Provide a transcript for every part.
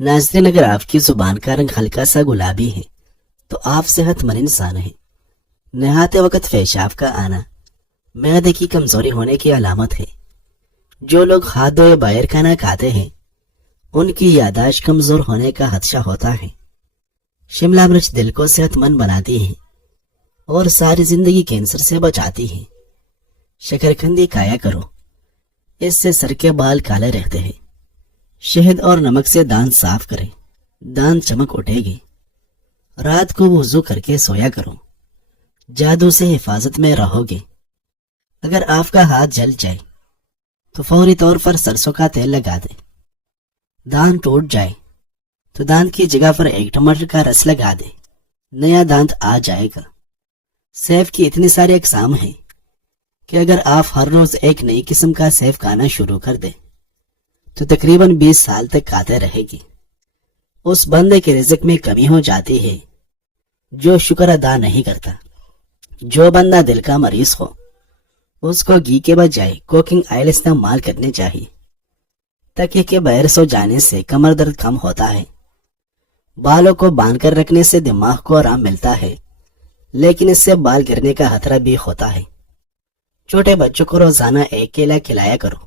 ناظرین، اگر آپ کی زبان کا رنگ ہلکا سا گلابی ہے تو آپ صحت مند انسان ہیں۔ نہاتے وقت پیشاب کا آنا معدے کی کمزوری ہونے کی علامت ہے۔ جو لوگ ہاتھ دھوئے بغیر کھانا کھاتے ہیں ان کی یادداشت کمزور ہونے کا خدشہ ہوتا ہے۔ شملہ مرچ دل کو صحت مند بناتی ہے اور ساری زندگی کینسر سے بچاتی ہے۔ شکرکندی کھایا کرو، اس سے سر کے بال کالے رہتے ہیں۔ شہد اور نمک سے دانت صاف کریں، دانت چمک اٹھے گی۔ رات کو وضو کر کے سویا کرو، جادو سے حفاظت میں رہو گے۔ اگر آپ کا ہاتھ جل جائے تو فوری طور پر سرسوں کا تیل لگا دیں۔ دانت ٹوٹ جائے تو دانت کی جگہ پر ایک ٹماٹر کا رس لگا دیں، نیا دانت آ جائے گا۔ سیب کی اتنی ساری اقسام ہیں کہ اگر آپ ہر روز ایک نئی قسم کا سیب کھانا شروع کر دیں تو تقریباً 20 سال تک کھاتے رہے گی۔ اس بندے کے رزق میں کمی ہو جاتی ہے جو شکر ادا نہیں کرتا۔ جو بندہ دل کا مریض ہو اس کو گھی کے بجائے کوکنگ آئل استعمال کرنے چاہیے۔ تکیے کے بغیر سو جانے سے کمر درد کم ہوتا ہے۔ بالوں کو باندھ کر رکھنے سے دماغ کو آرام ملتا ہے، لیکن اس سے بال گرنے کا خطرہ بھی ہوتا ہے۔ چھوٹے بچوں کو روزانہ ایک کیلا کھلایا کرو،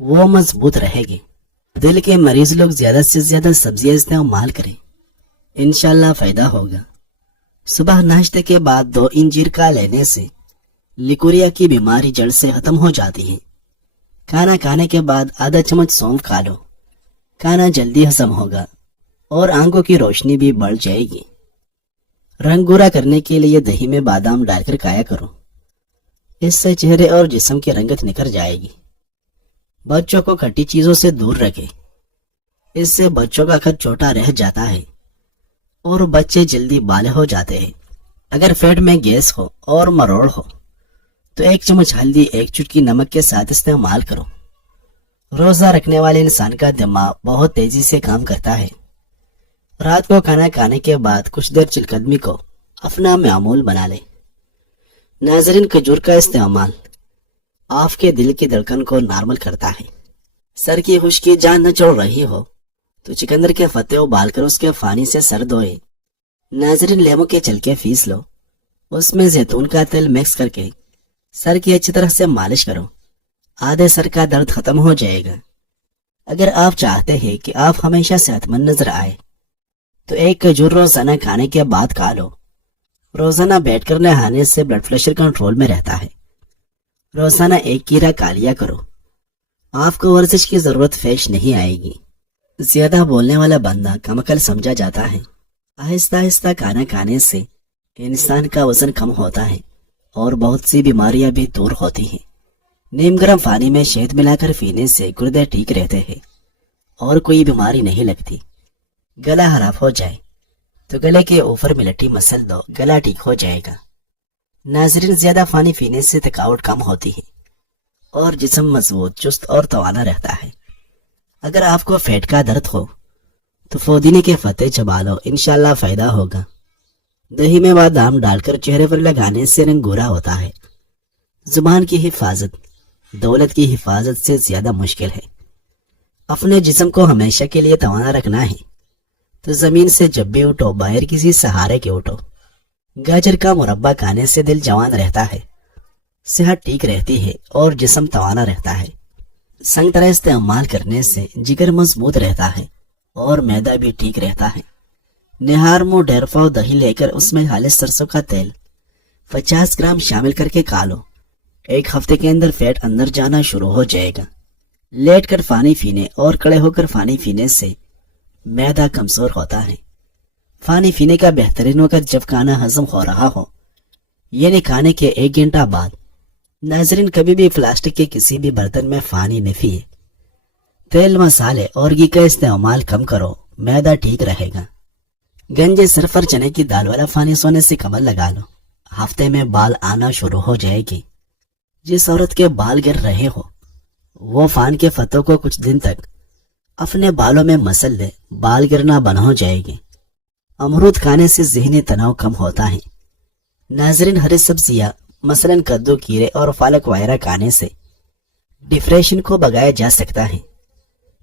وہ مضبوط رہے گی۔ دل کے مریض لوگ زیادہ سے زیادہ سبزیاں استعمال کریں، انشاءاللہ فائدہ ہوگا۔ صبح ناشتے کے بعد 2 انجیر کا لینے سے لیکوریا کی بیماری جڑ سے ختم ہو جاتی ہے۔ کھانا کھانے کے بعد آدھا چمچ سونف کھا لو، کھانا جلدی ہضم ہوگا اور آنکھوں کی روشنی بھی بڑھ جائے گی۔ رنگ گورا کرنے کے لیے دہی میں بادام ڈال کر کھایا کرو، اس سے چہرے اور جسم کی رنگت نکھر جائے گی۔ بچوں کو کھٹی چیزوں سے دور رکھیں، اس سے بچوں کا خط چھوٹا رہ جاتا ہے اور بچے جلدی بالغ ہو جاتے ہیں۔ اگر پیٹ میں گیس ہو اور مروڑ ہو تو 1 چمچ ہلدی 1 چٹکی نمک کے ساتھ استعمال کرو۔ روزہ رکھنے والے انسان کا دماغ بہت تیزی سے کام کرتا ہے۔ رات کو کھانا کھانے کے بعد کچھ دیر چل قدمی کو اپنا معمول بنا لے۔ ناظرین، کھجور کا استعمال آپ کے دل کی دھڑکن کو نارمل کرتا ہے۔ سر کی خشکی جان نہ چڑھ رہی ہو تو چکندر کے پتے ابال کر اس کے پانی سے سر دھوئے۔ ناظرین، لیمو کے چھلکے پیس لو، اس میں زیتون کا تیل مکس کر کے سر کی اچھی طرح سے مالش کرو، آدھے سر کا درد ختم ہو جائے گا۔ اگر آپ چاہتے ہیں کہ آپ ہمیشہ صحت مند نظر آئے تو 1 کھجور روزانہ کھانے کے بعد کھا لو۔ روزانہ بیٹھ کر نہانے سے بلڈ پریشر کنٹرول میں رہتا ہے۔ روزانہ 1 کیرا کھا لیا کرو، آپ کو ورزش کی ضرورت پیش نہیں آئے گی۔ زیادہ بولنے والا بندہ کم عقل سمجھا جاتا ہے۔ آہستہ آہستہ کھانا کھانے سے انسان کا وزن کم ہوتا ہے اور بہت سی بیماریاں بھی دور ہوتی ہیں۔ نیم گرم پانی میں شہد ملا کر پینے سے گردے ٹھیک رہتے ہیں اور کوئی بیماری نہیں لگتی۔ گلا خراب ہو جائے تو گلے کے اوپر ملٹی مسل دو، گلا ٹھیک ہو جائے گا۔ ناظرین، زیادہ پانی پینے سے تھکاوٹ کم ہوتی ہے اور جسم مضبوط، چست اور توانا رہتا ہے۔ اگر آپ کو پیٹ کا درد ہو تو پودینے کے پتے چبا لو، انشاءاللہ فائدہ ہوگا۔ دہی میں بادام ڈال کر چہرے پر لگانے سے رنگ گورا ہوتا ہے۔ زبان کی حفاظت دولت کی حفاظت سے زیادہ مشکل ہے۔ اپنے جسم کو ہمیشہ کے لیے توانا رکھنا ہے تو زمین سے جب بھی اٹھو بغیر کسی سہارے کے اٹھو۔ گاجر کا مربع کھانے سے دل جوان رہتا ہے، صحت ٹھیک رہتی ہے اور جسم توانا رہتا ہے۔ سنگترا استعمال کرنے سے جگر مضبوط رہتا ہے اور معدہ بھی ٹھیک رہتا ہے۔ نہار منہ 1.5 پاؤ دہی لے کر اس میں خالص سرسوں کا تیل 50 گرام شامل کر کے کھا لو۔ 1 ہفتے کے اندر پیٹ اندر جانا شروع ہو جائے گا۔ لیٹ کر پانی پینے اور کھڑے ہو کر پانی پینے سے معدہ کمزور ہوتا ہے۔ پانی پینے کا بہترین وقت جب کھانا ہضم ہو رہا ہو، یعنی کھانے کے 1 گھنٹہ بعد۔ ناظرین، کبھی بھی پلاسٹک کے کسی بھی برتن میں پانی نہ پیے۔ تیل، مسالے اور گھی کا استعمال کم کرو، معدہ ٹھیک رہے گا۔ گنجے صرف اور چنے کی دال والا پانی سونے سے کمر لگا لو، ہفتے میں بال آنا شروع ہو جائے گی۔ جس عورت کے بال گر رہے ہو وہ پان کے پتوں کو کچھ دن تک اپنے بالوں میں مسل دے، بال گرنا بند ہو جائے گی۔ امرود کھانے سے ذہنی تناؤ کم ہوتا ہے۔ ناظرین، ہری سبزیاں مثلاً کدو، کھیرے اور پالک وغیرہ کھانے سے ڈپریشن کو بھگایا جا سکتا ہے۔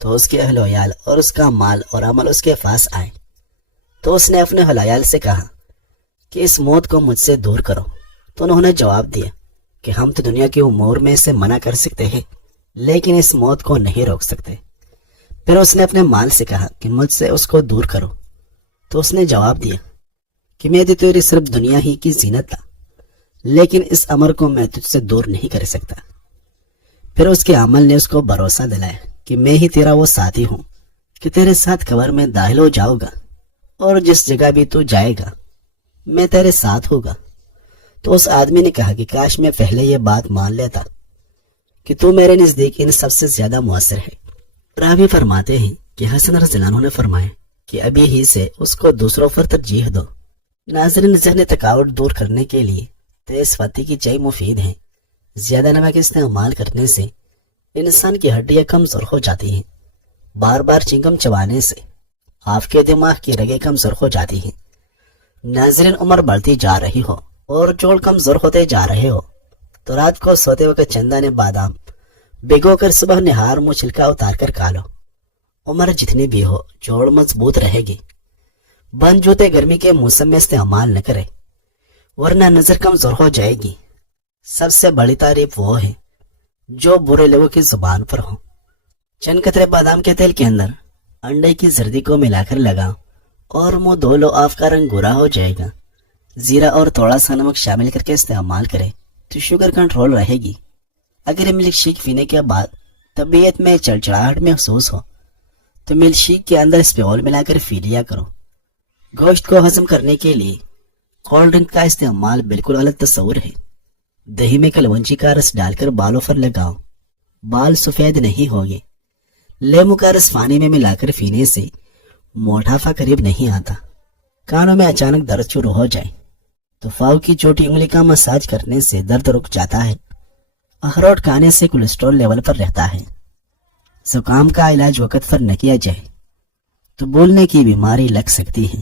تو اس کے اہل و عیال اور اس کا مال اور عمل اس کے پاس آئے تو اس نے اپنے اہل و عیال سے کہا کہ اس موت کو مجھ سے دور کرو، تو انہوں نے جواب دیا کہ ہم تو دنیا کی امور میں سے منع کر سکتے ہیں لیکن اس موت کو نہیں روک سکتے۔ پھر اس نے اپنے مال سے کہا کہ مجھ سے اس کو دور کرو، تو اس نے جواب دیا کہ میں تیری صرف دنیا ہی کی زینت تھا، لیکن اس امر کو میں تجھ سے دور نہیں کر سکتا۔ پھر اس کے عمل نے اس کو بھروسہ دلایا کہ میں ہی تیرا وہ ساتھی ہوں کہ تیرے ساتھ قبر میں داخل ہو جاؤ گا اور جس جگہ بھی تو جائے گا میں تیرے ساتھ ہوگا۔ تو اس آدمی نے کہا کہ کاش میں پہلے یہ بات مان لیتا کہ تو میرے نزدیک ان سب سے زیادہ مؤثر ہے۔ راوی فرماتے ہیں کہ حسن رضی اللہ عنہ نے فرمایا کہ ابھی ہی سے اس کو دوسروں پر ترجیح دو۔ ناظرین، ذہنی تھکاوٹ دور کرنے کے لیے تیز پتی کی چائے مفید ہے۔ زیادہ نمک استعمال کرنے سے انسان کی ہڈیاں کمزور ہو جاتی ہیں۔ بار بار چنگم چبانے سے آپ کے دماغ کی رگیں کمزور ہو جاتی ہیں۔ ناظرین، عمر بڑھتی جا رہی ہو اور جوڑ کمزور ہوتے جا رہے ہو تو رات کو سوتے وقت چندہ نے بادام بھگو کر صبح نہار منہ چھلکا اتار کر کھا لو۔ عمر جتنی بھی ہو جوڑ مضبوط رہے گی۔ بند جوتے گرمی کے موسم میں استعمال نہ کرے ورنہ نظر کمزور ہو جائے گی۔ سب سے بڑی تعریف وہ ہے جو برے لوگوں کی زبان پر ہو۔ چند قطرے بادام کے تیل کے اندر انڈے کی زردی کو ملا کر لگاؤ اور منہ دھو لو، آپ کا رنگ گورا ہو جائے گا۔ زیرہ اور تھوڑا سا نمک شامل کر کے استعمال کریں تو شوگر کنٹرول رہے گی۔ اگر ملک شیک پینے کے بعد طبیعت میں چڑچڑاہٹ محسوس ہو تو ملک شیک کے اندر اسپیول ملا کر پی لیا کرو۔ گوشت کو ہضم کرنے کے لیے کولڈ ڈرنک کا استعمال بالکل غلط تصور ہے۔ دہی میں کلونجی کا رس ڈال کر بالوں پر لگاؤ، بال سفید نہیں ہوگے۔ لیمو کا رس پانی میں ملا کر پینے سے موٹاپا قریب نہیں آتا۔ کانوں میں اچانک درد شروع ہو جائے تو پاؤں کی چھوٹی انگلی کا مساج کرنے سے درد رک جاتا ہے۔ اخروٹ کھانے سے کولیسٹرول لیول پر رہتا ہے۔ زکام کا علاج وقت پر نہ کیا جائے تو بولنے کی بیماری لگ سکتی ہے۔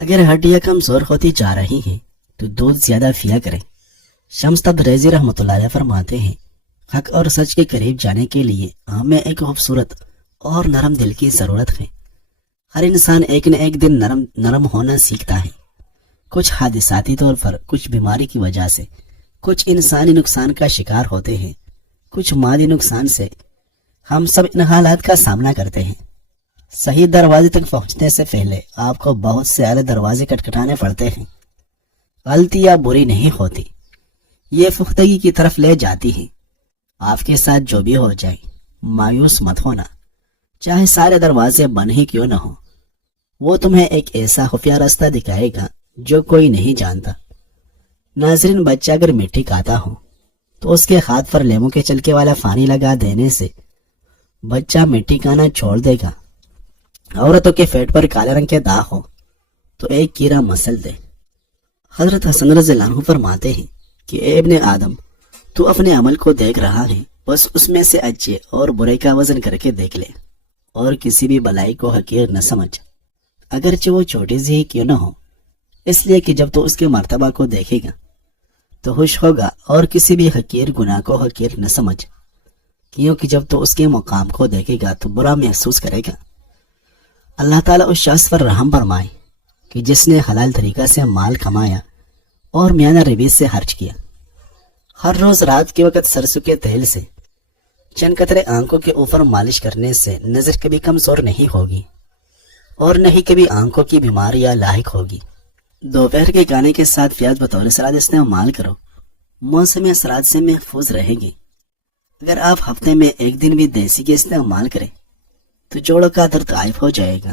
اگر ہڈیاں کمزور ہوتی جا رہی ہیں تو دودھ زیادہ پیا کریں۔ شمس تبریزی رحمۃ اللہ علیہ فرماتے ہیں حق اور سچ کے قریب جانے کے لیے ہمیں ایک خوبصورت اور نرم دل کی ضرورت ہے۔ ہر انسان ایک نہ ایک دن نرم ہونا سیکھتا ہے۔ کچھ حادثاتی طور پر، کچھ بیماری کی وجہ سے، کچھ انسانی نقصان کا شکار ہوتے ہیں، کچھ مادی نقصان سے۔ ہم سب ان حالات کا سامنا کرتے ہیں۔ صحیح دروازے تک پہنچنے سے پہلے آپ کو بہت سے اعلی دروازے کٹکھٹانے پڑتے ہیں۔ غلطیاں بری نہیں ہوتی، یہ پختگی کی طرف لے جاتی ہیں۔ آپ کے ساتھ جو بھی ہو جائے مایوس مت ہونا، چاہے سارے دروازے بند ہی کیوں نہ ہو۔ وہ تمہیں ایک ایسا خفیہ راستہ دکھائے گا جو کوئی نہیں جانتا۔ ناظرین، بچہ اگر مٹی کھاتا ہو تو اس کے ہاتھ پر لیمو کے چلکے والا پانی لگا دینے سے بچہ مٹی کھانا چھوڑ دے گا۔ عورتوں کے پیٹ پر کالے رنگ کے داغ ہو تو ایک کیڑا مسل دے۔ حضرت حسن رضی اللہ عنہ فرماتے ہیں کہ اے ابن آدم، تو اپنے عمل کو دیکھ رہا ہے، بس اس میں سے اچھے اور برے کا وزن کر کے دیکھ لے اور کسی بھی بلائی کو حقیر نہ سمجھ، اگرچہ وہ چھوٹی سی ہی کیوں نہ ہو، اس لیے کہ جب تو اس کے مرتبہ کو دیکھے گا تو خوش ہوگا، اور کسی بھی حقیر گناہ کو حقیر نہ سمجھ، کیونکہ جب تو اس کے مقام کو دیکھے گا تو برا محسوس کرے گا۔ اللہ تعالیٰ اس شخص پر رحم فرمائے کہ جس نے حلال طریقہ سے مال کمایا اور میانہ روی سے خرچ کیا۔ ہر روز رات کے وقت سرسوں کے تیل سے چند قطرے آنکھوں کے اوپر مالش کرنے سے نظر کبھی کمزور نہیں ہوگی اور نہ ہی کبھی آنکھوں کی بیماریاں لاحق ہوگی۔ دوپہر کے کھانے کے ساتھ پیاز بطور سلاد استعمال کرو، موسمی اثرات سے محفوظ رہے گی۔ اگر آپ ہفتے میں ایک دن بھی دیسی گھی استعمال کریں تو جوڑوں کا درد غائب ہو جائے گا۔